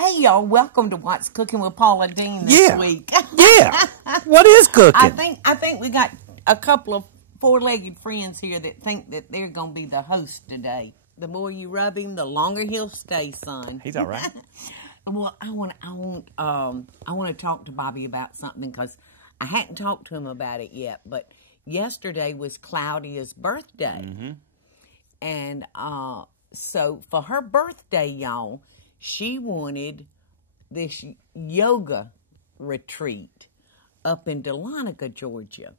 Hey, y'all, welcome to What's Cooking with Paula Deen this week. Yeah. What is cooking? I think we got a couple of four-legged friends here that think that they're going to be the host today. The more you rub him, the longer he'll stay, son. He's all right. Well, I want to talk to Bobby about something because I hadn't talked to him about it yet. But yesterday was Claudia's birthday, and so for her birthday, y'all, she wanted this yoga retreat up in Dahlonega, Georgia.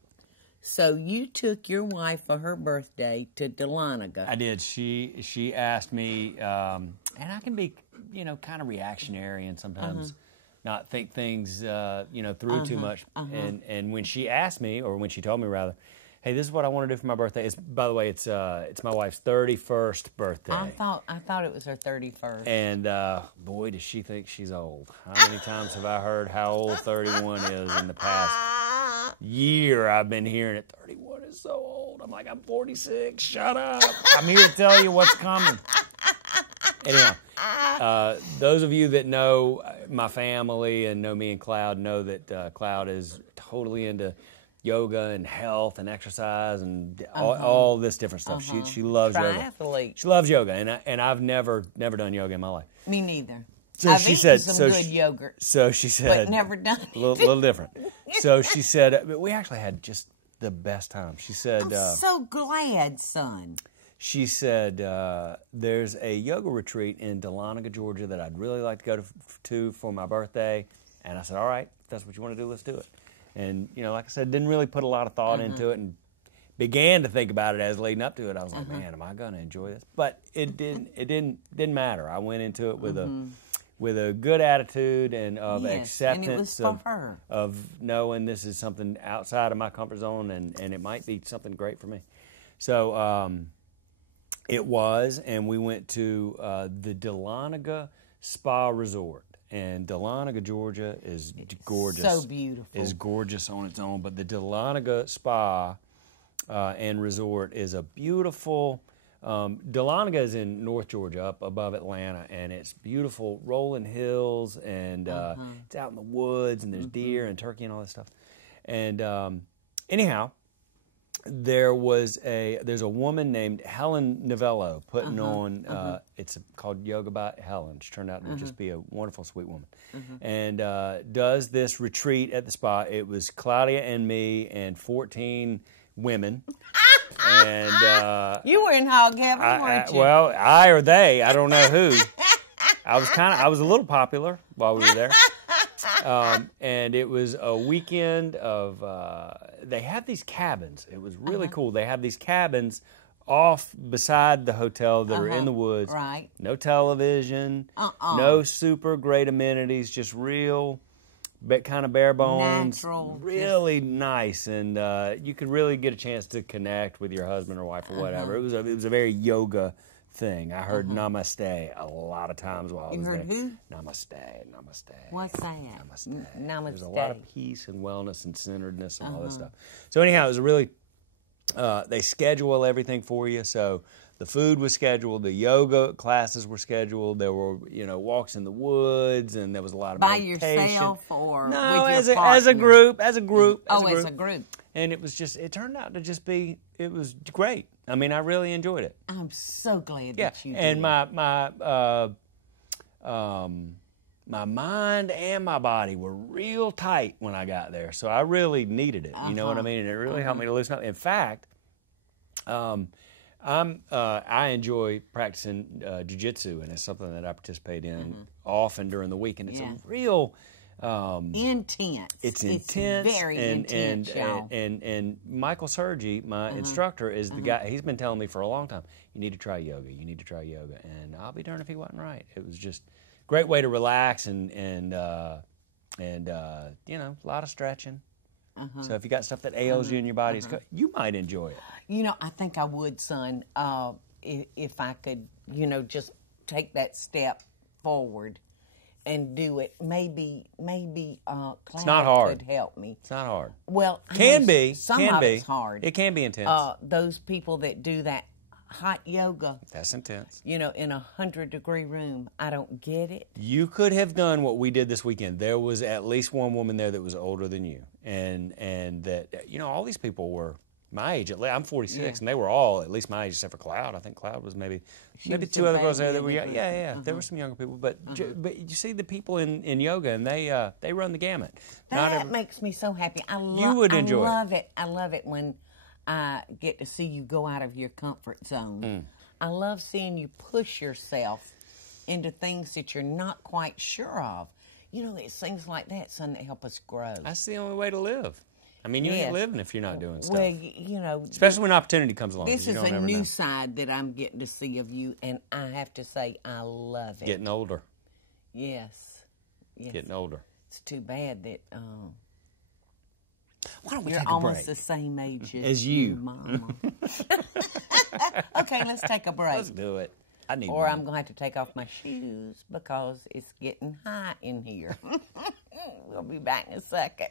So you took your wife for her birthday to Dahlonega. I did. She asked me, and I can be, kind of reactionary and sometimes not think things, through too much. And when she asked me, or when she told me rather, hey, this is what I want to do for my birthday. By the way, it's my wife's 31st birthday. I thought it was her 31st. And boy, does she think she's old. How many times have I heard how old 31 is in the past year? I've been hearing it. 31 is so old. I'm like, I'm 46. Shut up. I'm here to tell you what's coming. Anyhow, those of you that know my family and know me and Cloud know that Cloud is totally into yoga and health and exercise and all this different stuff. She loves yoga. She loves yoga, and I've never done yoga in my life. Me neither. So I've she eaten said, some good yogurt. So she said, but never done it. A little different. So she said, we actually had just the best time. She said, I'm so glad, son. She said, there's a yoga retreat in Dahlonega, Georgia that I'd really like to go to for my birthday. And I said, all right, if that's what you want to do, let's do it. And, like I said, didn't really put a lot of thought into it and began to think about it as leading up to it. I was like, man, am I going to enjoy this? But it didn't matter. I went into it with a good attitude and of acceptance and it was for her. Of knowing this is something outside of my comfort zone and it might be something great for me. So it was, and we went to the Dahlonega Spa Resort. And Dahlonega, Georgia is gorgeous. So beautiful. Is gorgeous on its own. But the Dahlonega Spa and Resort is a beautiful... Dahlonega is in North Georgia, up above Atlanta, and it's beautiful rolling hills, and it's out in the woods, and there's deer and turkey and all this stuff. And anyhow, there's a woman named Helen Novello putting on, it's called Yoga by Helen. She turned out to just be a wonderful, sweet woman. And does this retreat at the spa. It was Claudia and me and 14 women. And you were in hog heaven, weren't you? Well, I or they, I don't know who. I was a little popular while we were there. And it was a weekend of, they have these cabins. It was really cool. They have these cabins off beside the hotel that are in the woods. Right. No television, no super great amenities, just real, kind of bare bones. Natural. Really nice. And you could really get a chance to connect with your husband or wife or whatever. It was a very yoga thing. I heard namaste a lot of times while I was there. You heard who? Namaste. What's that? Namaste. There's a lot of peace and wellness and centeredness and all this stuff. So anyhow, it was a really, they schedule everything for you. So the food was scheduled, the yoga classes were scheduled, there were, walks in the woods, and there was a lot of meditation. By yourself or no, with your as a group. As a group. And it turned out to just be, it was great. I mean, I really enjoyed it. I'm so glad that you did. And my mind and my body were real tight when I got there, so I really needed it. You know what I mean? And it really helped me to loosen up. In fact, I enjoy practicing jiu-jitsu, and it's something that I participate in often during the week, and it's a real... intense. It's intense. Very intense, y'all. And Michael Sergi, my instructor, is the guy. He's been telling me for a long time, you need to try yoga. You need to try yoga. And I'll be darned if he wasn't right. It was just a great way to relax and a lot of stretching. So if you got stuff that ails you in your body, you might enjoy it. I think I would, son, if I could, just take that step forward and do it. Maybe Cloud could help me. It's not hard. Well, can be. Some of it's hard. It can be intense. Those people that do that hot yoga. That's intense. You know, in a 100-degree room. I don't get it. You could have done what we did this weekend. There was at least one woman there that was older than you, and that, you know, all these people were my age. I'm 46, and they were all at least my age, except for Cloud. I think Cloud was maybe two other girls there that were young. Yeah. There were some younger people, but you see the people in yoga, and they run the gamut. That makes me so happy. You would enjoy it. I love it when I get to see you go out of your comfort zone. I love seeing you push yourself into things that you're not quite sure of. You know, it's things like that, son, that help us grow. That's the only way to live. I mean, you ain't living if you're not doing stuff. Well, you know. Especially when opportunity comes along. This is a new side that I'm getting to see of you, and I have to say I love it. Getting older. Yes. Getting older. It's too bad that why don't we you're take a break? almost the same age as you. Mama. Okay, let's take a break. Let's do it. I need Or one. I'm going to have to take off my shoes because it's getting hot in here. We'll be back in a second.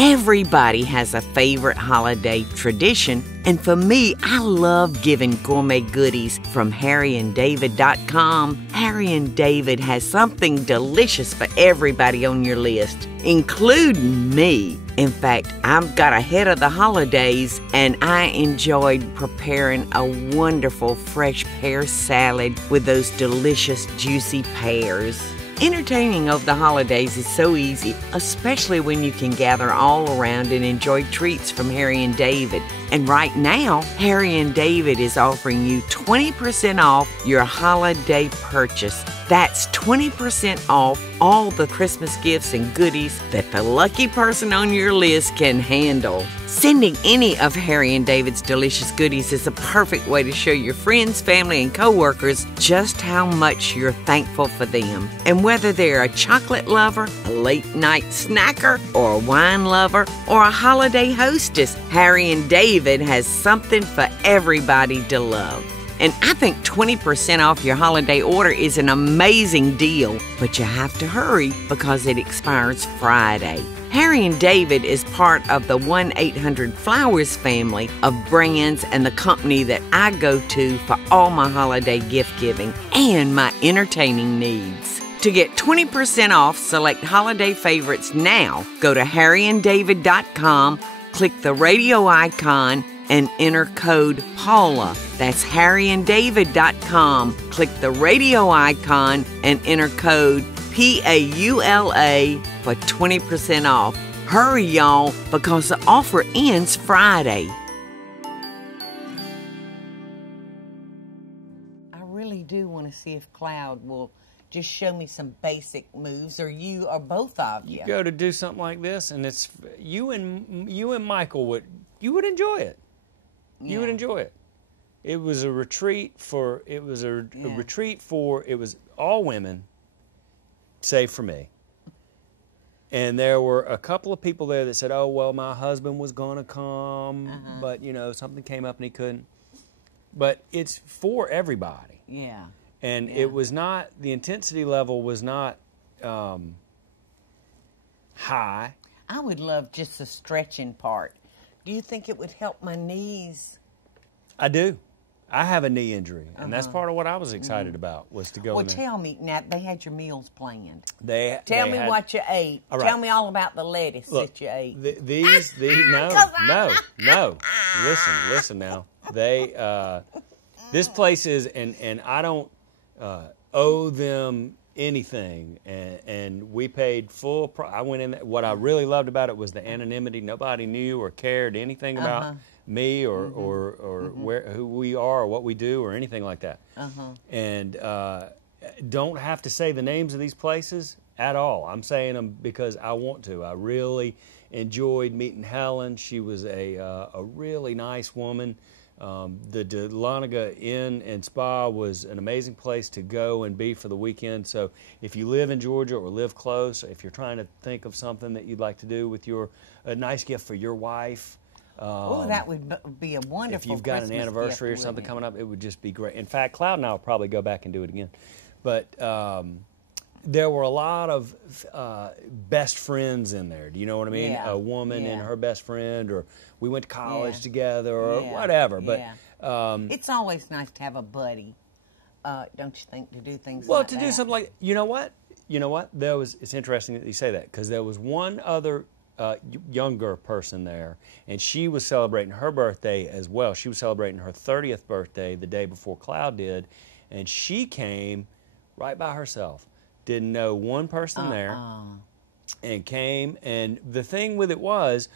Everybody has a favorite holiday tradition, and for me, I love giving gourmet goodies from HarryandDavid.com. Harry and David has something delicious for everybody on your list, including me. In fact, I've got ahead of the holidays, and I enjoyed preparing a wonderful fresh pear salad with those delicious juicy pears. Entertaining over the holidays is so easy, especially when you can gather all around and enjoy treats from Harry and David. And right now, Harry and David is offering you 20% off your holiday purchase. That's 20% off all the Christmas gifts and goodies that the lucky person on your list can handle. Sending any of Harry and David's delicious goodies is a perfect way to show your friends, family, and coworkers just how much you're thankful for them. And whether they're a chocolate lover, a late-night snacker, or a wine lover, or a holiday hostess, Harry and David has something for everybody to love. And I think 20% off your holiday order is an amazing deal, but you have to hurry because it expires Friday. Harry and David is part of the 1-800-Flowers family of brands and the company that I go to for all my holiday gift giving and my entertaining needs. To get 20% off select holiday favorites now, go to HarryandDavid.com, click the radio icon, and enter code Paula. That's HarryandDavid.com. Click the radio icon and enter code PAULA for 20% off. Hurry, y'all, because the offer ends Friday. I really do want to see if Cloud will just show me some basic moves, or you, or both of you. You go to do something like this, and it's you and Michael would enjoy it. You would enjoy it. It was a retreat for. It was a retreat for. It was all women, save for me. And there were a couple of people there that said, "Oh well, my husband was going to come, but you know something came up and he couldn't." But it's for everybody. Yeah. And it was not. The intensity level was not high. I would love just the stretching part. Do you think it would help my knees? I do. I have a knee injury, and that's part of what I was excited about, was to go in there. Well, tell me, now, they had your meals planned. Tell me what you ate. All right. Tell me all about the lettuce that you ate. No. Listen now. This place is, and I don't owe them anything, and we paid full price. I went in there. What I really loved about it was the anonymity. Nobody knew or cared anything about me or who we are or what we do or anything like that. And don't have to say the names of these places at all. I'm saying them because I want to. I really enjoyed meeting Helen. She was a really nice woman. The Dahlonega Inn and Spa was an amazing place to go and be for the weekend. So if you live in Georgia or live close, if you're trying to think of something that you'd like to do with a nice gift for your wife. That would be a wonderful If you've got Christmas an anniversary or gift, something coming up, it would just be great. In fact, Cloud and I will probably go back and do it again. But there were a lot of best friends in there. Do you know what I mean? Yeah. A woman and Yeah. her best friend, or we went to college Yeah. together, or Yeah. whatever. But Yeah. It's always nice to have a buddy, don't you think, to do things well, like to that? do something like, you know what? It's interesting that you say that, because there was one other younger person there, and she was celebrating her birthday as well. She was celebrating her 30th birthday the day before Cloud did, and she came right by herself. Didn't know one person there, and came. And the thing with it was,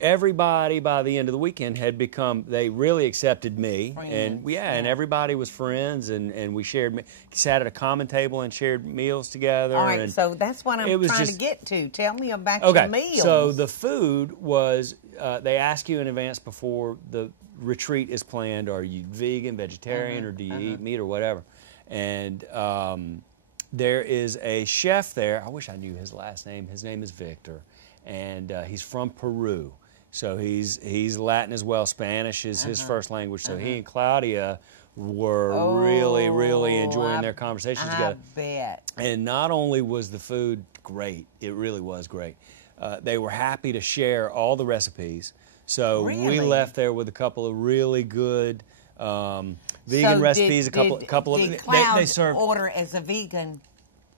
everybody by the end of the weekend had become, they really accepted me. Friends, and everybody was friends, and we sat at a common table and shared meals together. All right, and so that's what I'm it was trying just- to get to. Tell me about Okay, your meals. so the food was, they ask you in advance before the retreat is planned, are you vegan, vegetarian, or do you eat meat or whatever? And there is a chef there. I wish I knew his last name. His name is Victor, and he's from Peru. So he's Latin as well. Spanish is his first language. So he and Claudia were really enjoying their conversations together. I bet. And not only was the food great, it really was great. They were happy to share all the recipes. So we Really? left there with a couple of really good vegan recipes. Did They Cloud served. order as a vegan?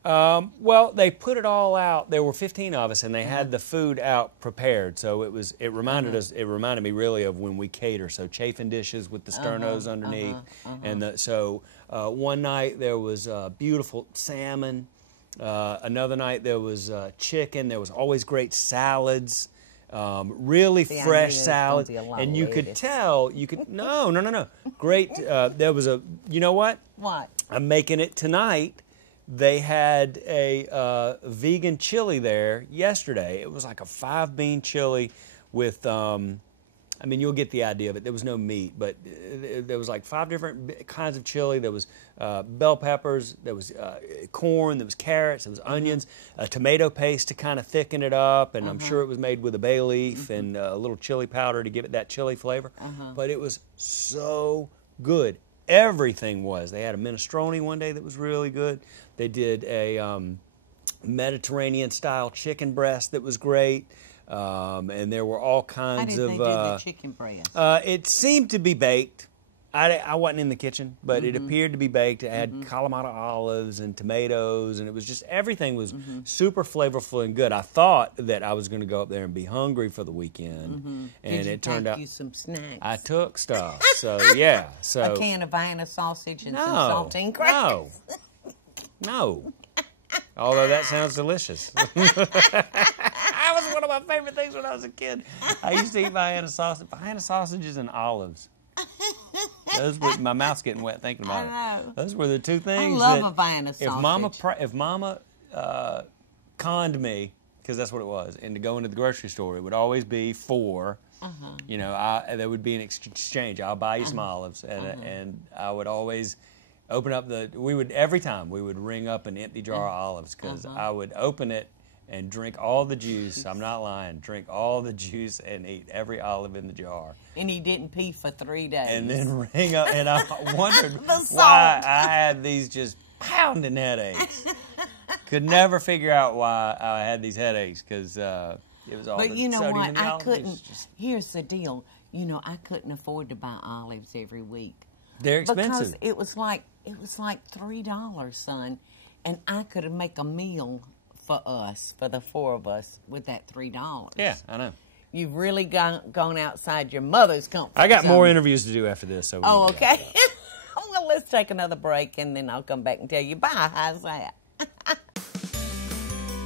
Well, they put it all out. There were 15 of us, and they had the food out prepared. So it reminded us. It reminded me really of when we cater. So chafing dishes with the sternos underneath, and so one night there was beautiful salmon. Another night there was chicken. There was always great salads. Really See, I fresh knew it was gonna salads, be a lot and of you could lettuce. tell. You could no. Great. There was a. You know what? What? I'm making it tonight. They had a vegan chili there yesterday. It was like a 5-bean chili with, I mean, you'll get the idea of it. There was no meat, but there was like 5 different kinds of chili. There was bell peppers, there was corn, there was carrots, there was onions, a tomato paste to kind of thicken it up, and I'm sure it was made with a bay leaf and a little chili powder to give it that chili flavor. But it was so good. Everything was. They had a minestrone one day that was really good. They did a Mediterranean-style chicken breast that was great. And there were all How kinds did of. they do the chicken breast? It seemed to be baked. I wasn't in the kitchen, but it appeared to be baked. It had Kalamata olives and tomatoes, and it was just everything was super flavorful and good. I thought that I was going to go up there and be hungry for the weekend, and Did you it turned pack out you some snacks? I took stuff. So yeah, so a can of Vienna sausage and some no, saltine crackers. no. Although that sounds delicious. That was one of my favorite things when I was a kid. I used to eat Vienna sausages and olives. Those were, my mouth's getting wet thinking about I it. know. Those were the two things. love that a Vienna sausage. If Mama conned me, because that's what it was, and to go into the grocery store, it would always be for. You know, there would be an exchange. I'll buy you some olives, and I would always open up every time we would ring up an empty jar of olives, because I would open it and drink all the juice. I'm not lying. Drink all the juice and eat every olive in the jar. And he didn't pee for 3 days. And then ring up, and I wondered The why salt. I had these just pounding headaches. Could never figure out why I had these headaches, because it was all But the you know sodium what? in the I olives. couldn't. Here's the deal. You know, I couldn't afford to buy olives every week. They're Because expensive. it was like $3, son, and I could make a meal for us, for the 4 of us, with that $3. Yeah, I know. You've really gone outside your mother's comfort I got zone. more interviews to do after this. So we Oh, need to go. okay. Well, let's take another break, and then I'll come back and tell you bye. How's that?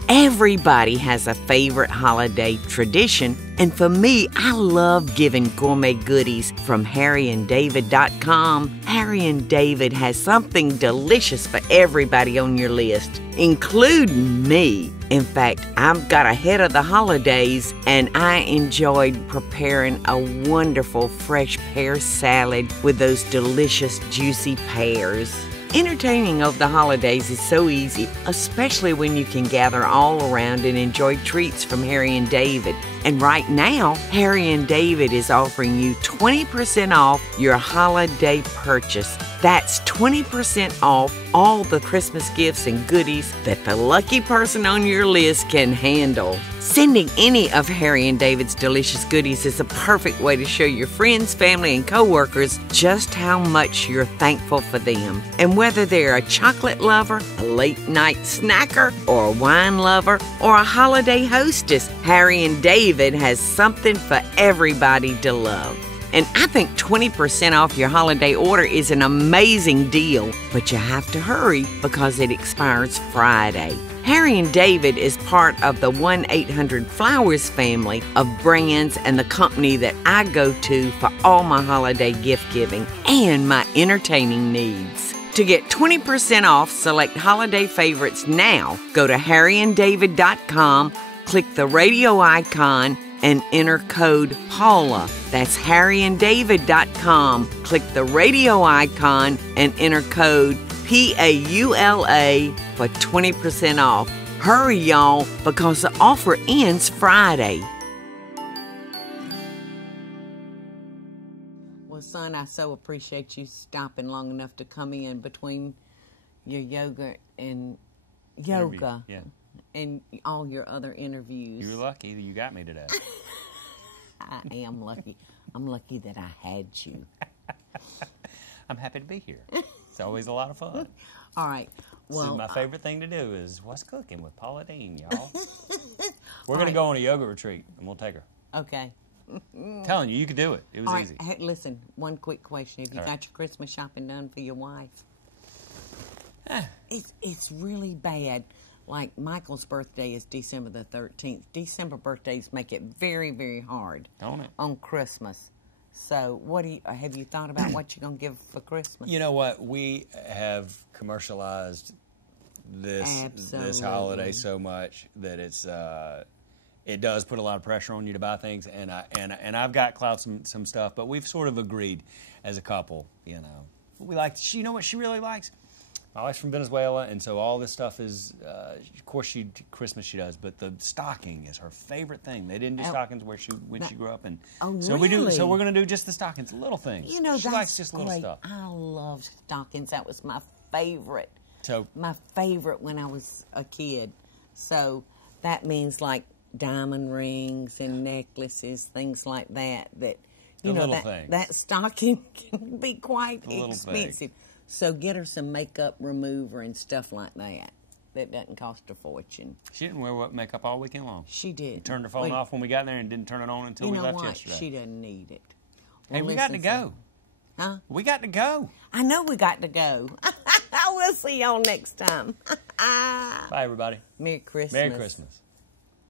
Everybody has a favorite holiday tradition, and for me, I love giving gourmet goodies from HarryandDavid.com. Harry and David has something delicious for everybody on your list, including me. In fact, I've got ahead of the holidays, and I enjoyed preparing a wonderful fresh pear salad with those delicious juicy pears. Entertaining over the holidays is so easy, especially when you can gather all around and enjoy treats from Harry and David. And right now, Harry and David is offering you 20% off your holiday purchase. That's 20% off all the Christmas gifts and goodies that the lucky person on your list can handle. Sending any of Harry and David's delicious goodies is a perfect way to show your friends, family, and coworkers just how much you're thankful for them. And whether they're a chocolate lover, a late night snacker, or a wine lover, or a holiday hostess, Harry and David has something for everybody to love. And I think 20% off your holiday order is an amazing deal, but you have to hurry because it expires Friday. Harry and David is part of the 1-800-Flowers family of brands and the company that I go to for all my holiday gift giving and my entertaining needs. To get 20% off select holiday favorites now, go to harryanddavid.com, click the radio icon, and enter code Paula. That's harryanddavid.com. Click the radio icon and enter code PAULA for 20% off. Hurry, y'all, because the offer ends Friday. Well, son, I so appreciate you stopping long enough to come in between your yoga and yoga. Yeah. And all your other interviews. You're lucky you got me today. I am lucky. I'm lucky that I had you. I'm happy to be here. It's always a lot of fun. All right. Well, this is my favorite thing to do is What's Cooking with Paula Deen, y'all. We're going to go on a yoga retreat, and we'll take her. Okay. I'm telling you, you could do it. It was easy. Hey, listen, one quick question. Have you got your Christmas shopping done for your wife? It's really bad. Like, Michael's birthday is December the 13th. December birthdays make it very, very hard. Don't it? On Christmas. So, have you thought about what you're going to give for Christmas? You know what? We have commercialized this holiday so much that it does put a lot of pressure on you to buy things, and I've got Cloud some stuff, but we've sort of agreed as a couple, you know what she really likes? My wife's from Venezuela, and so all this stuff is, of course, Christmas she does, but the stocking is her favorite thing. They didn't do stockings when she grew up, and so really? So we're going to do just the stockings, little things. You know, she likes just little stuff. I love stockings. That was my favorite. So my favorite when I was a kid. So that means like diamond rings and necklaces, things like that. That that stocking can be quite expensive. So get her some makeup remover and stuff like that. That doesn't cost a fortune. She didn't wear makeup all weekend long. She did. Turned her phone off when we got there and didn't turn it on until we left yesterday. She doesn't need it. Hey, we got to go. Huh? We got to go. I know we got to go. We'll see y'all next time. Bye, everybody. Merry Christmas. Merry Christmas.